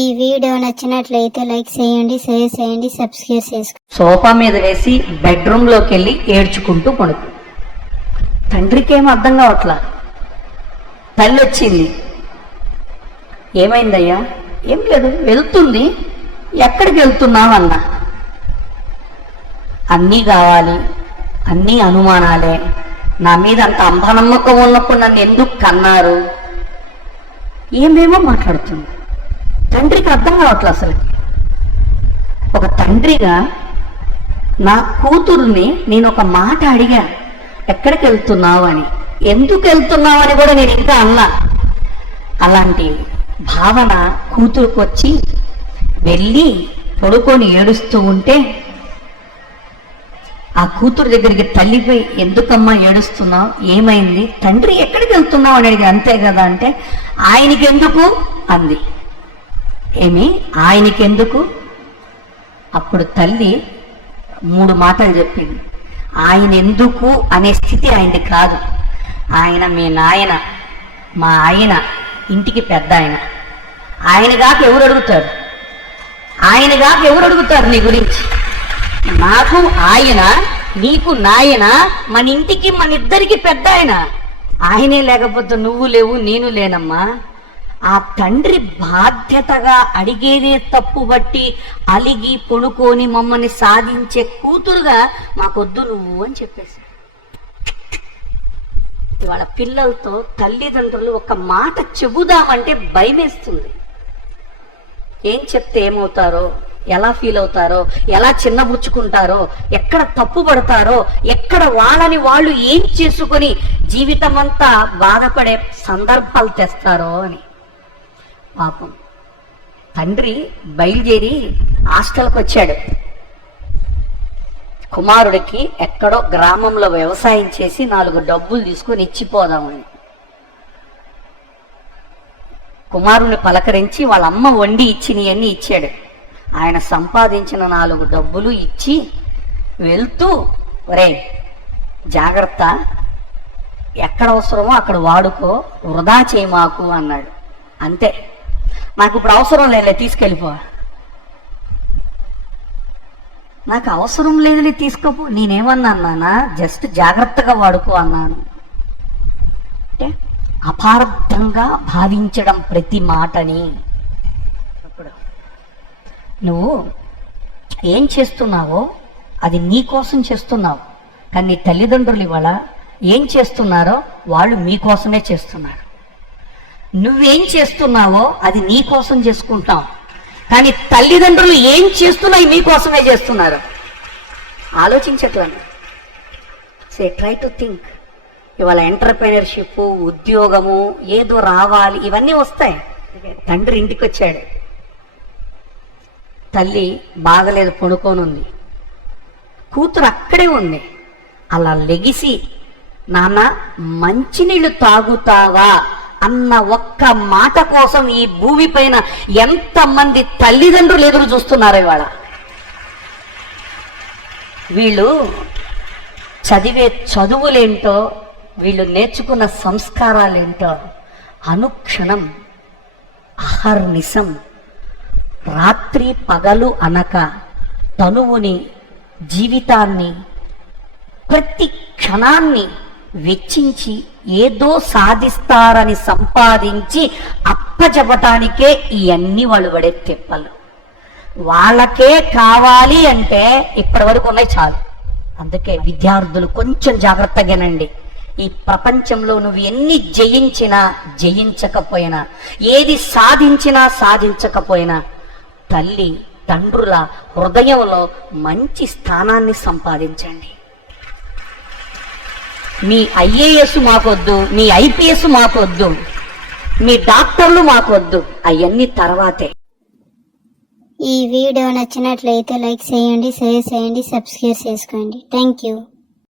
ఈ వీడియో నచ్చినట్లయితే లైక్ చేయండి, షేర్ చేయండి, సబ్స్క్రైబ్ చేసుకోండి. సోఫా మీద వేసి బెడ్రూమ్ లోకి వెళ్ళి ఏడ్చుకుంటూ పడుకు. తండ్రికి ఏం అర్థం కావట్లా. తల్లి వచ్చింది. ఏమైందయ్యా? ఏం లేదు, వెళ్తుంది. ఎక్కడికి వెళ్తున్నావు అన్నా. అన్నీ కావాలి, అన్నీ అనుమానాలే. నా మీద అంత అంబనమ్మకం ఉన్నప్పుడు నన్ను ఎందుకు కన్నారు? ఏమేమో మాట్లాడుతుంది. తండ్రికి అర్థం కావట్లే అసలు. ఒక తండ్రిగా నా కూతుర్ని నేను ఒక మాట అడిగా, ఎక్కడికి వెళ్తున్నావు అని. ఎందుకు వెళ్తున్నావు అని కూడా నేను ఇంకా అన్నా. అలాంటి భావన కూతురుకు వచ్చి వెళ్ళి పడుకొని ఏడుస్తూ ఉంటే ఆ కూతురు దగ్గరికి తల్లిపై, ఎందుకమ్మా ఏడుస్తున్నావు, ఏమైంది? తండ్రి ఎక్కడికి వెళ్తున్నావు అని అడిగి. అంతే కదా అంటే, ఆయనకి ఎందుకు అంది. ఏమి ఆయనకి ఎందుకు? అప్పుడు తల్లి 3 మాటలు చెప్పింది. ఆయన ఎందుకు అనే స్థితి ఆయనది కాదు. ఆయన మీ నాయన, మా ఆయన ఇంటికి పెద్ద ఆయన. ఆయనగాక ఎవరు అడుగుతారు? ఆయనగాక ఎవరు అడుగుతారు నీ గురించి? నాకు ఆయన, నీకు నాయన, మన ఇంటికి మన ఇద్దరికి పెద్ద ఆయన. ఆయనే లేకపోతే నువ్వు లేవు, నేను లేనమ్మా. ఆ తండ్రి బాధ్యతగా అడిగేదే తప్పు బట్టి అలిగి పొడుకొని మమ్మల్ని సాధించే కూతురుగా మాకొద్దు నువ్వు అని చెప్పేసి. ఇవాళ పిల్లలతో తల్లిదండ్రులు ఒక మాట చెబుదామంటే భయమేస్తుంది. ఏం చెప్తే ఏమవుతారో, ఎలా ఫీల్ అవుతారో, ఎలా చిన్నబుచ్చుకుంటారో, ఎక్కడ తప్పు పడతారో, ఎక్కడ వాళ్ళని వాళ్ళు ఏం చేసుకొని జీవితం అంతా బాధపడే సందర్భాలు తెస్తారో అని. పాపం తండ్రి బయలుదేరి హాస్టల్కి వచ్చాడు. కుమారుడికి ఎక్కడో గ్రామంలో వ్యవసాయం చేసి 4 డబ్బులు తీసుకొని ఇచ్చిపోదామని. కుమారుని పలకరించి వాళ్ళ అమ్మ వండి ఇచ్చినవన్నీ ఇచ్చాడు. ఆయన సంపాదించిన 4 డబ్బులు ఇచ్చి వెళ్తూ, ఒరే జాగ్రత్త, ఎక్కడ అవసరమో అక్కడ వాడుకో, వృధా చేయమాకు అన్నాడు. అంతే, నాకు ఇప్పుడు అవసరం లేదులే, తీసుకెళ్ళిపో. నాకు అవసరం లేదులే, తీసుకోపో. నేనేమన్నా? జస్ట్ జాగ్రత్తగా వాడుకో అన్నాను. అంటే అపార్థంగా భావించడం ప్రతి మాటని. నువ్వు ఏం చేస్తున్నావో అది నీ కోసం చేస్తున్నావు, కానీ నీ తల్లిదండ్రులు ఇవాళ ఏం చేస్తున్నారో వాళ్ళు మీకోసమే చేస్తున్నారు. నువ్వేం చేస్తున్నావో అది నీ కోసం చేసుకుంటావు, కానీ తల్లిదండ్రులు ఏం చేస్తున్నాయి మీకోసమే చేస్తున్నారు. ఆలోచించట్లను. సే ట్రై టు థింక్. ఇవాళ ఎంటర్‌ప్రెన్యూర్‌షిప్, ఉద్యోగము, ఏదో రావాలి, ఇవన్నీ వస్తాయి. తండ్రి ఇంటికి వచ్చాడు. తల్లి బాగలేదు, పడుకోనుంది. కూతురు అక్కడే ఉంది. అలా లెగిసి, నాన్న మంచినీళ్ళు తాగుతావా అన్న ఒక్క మాట కోసం ఈ భూమి పైన ఎంతమంది తల్లిదండ్రులు ఎదురు చూస్తున్నారు ఇవాళ. వీళ్ళు చదివే చదువులేంటో, వీళ్ళు నేర్చుకున్న సంస్కారాలేంటో అనుక్షణం అహర్నిశం రాత్రి పగలు అనక తనువుని, జీవితాన్ని, ప్రతి క్షణాన్ని వెచ్చించి ఏదో సాధిస్తారని సంపాదించి అప్పచెప్పటానికే ఇవన్నీ వాళ్ళు పడే తిప్పలు. వాళ్ళకే కావాలి అంటే ఇప్పటి వరకు ఉన్నాయి చాలు. అందుకే విద్యార్థులు కొంచెం జాగ్రత్తగానండి. ఈ ప్రపంచంలో నువ్వు ఎన్ని జయించినా జయించకపోయినా, ఏది సాధించినా సాధించకపోయినా, తల్లి తండ్రుల హృదయంలో మంచి స్థానాన్ని సంపాదించండి. మీ ఐఏఎస్ మాకొద్దు, మీ ఐపీఎస్ మాకొద్దు, మీ డాక్టర్లు మాకొద్దు, అవన్నీ తర్వాతే. ఈ వీడియో నచ్చినట్లయితే లైక్ చేయండి, షేర్ చేయండి, సబ్స్క్రైబ్ చేసుకోండి. Thank you.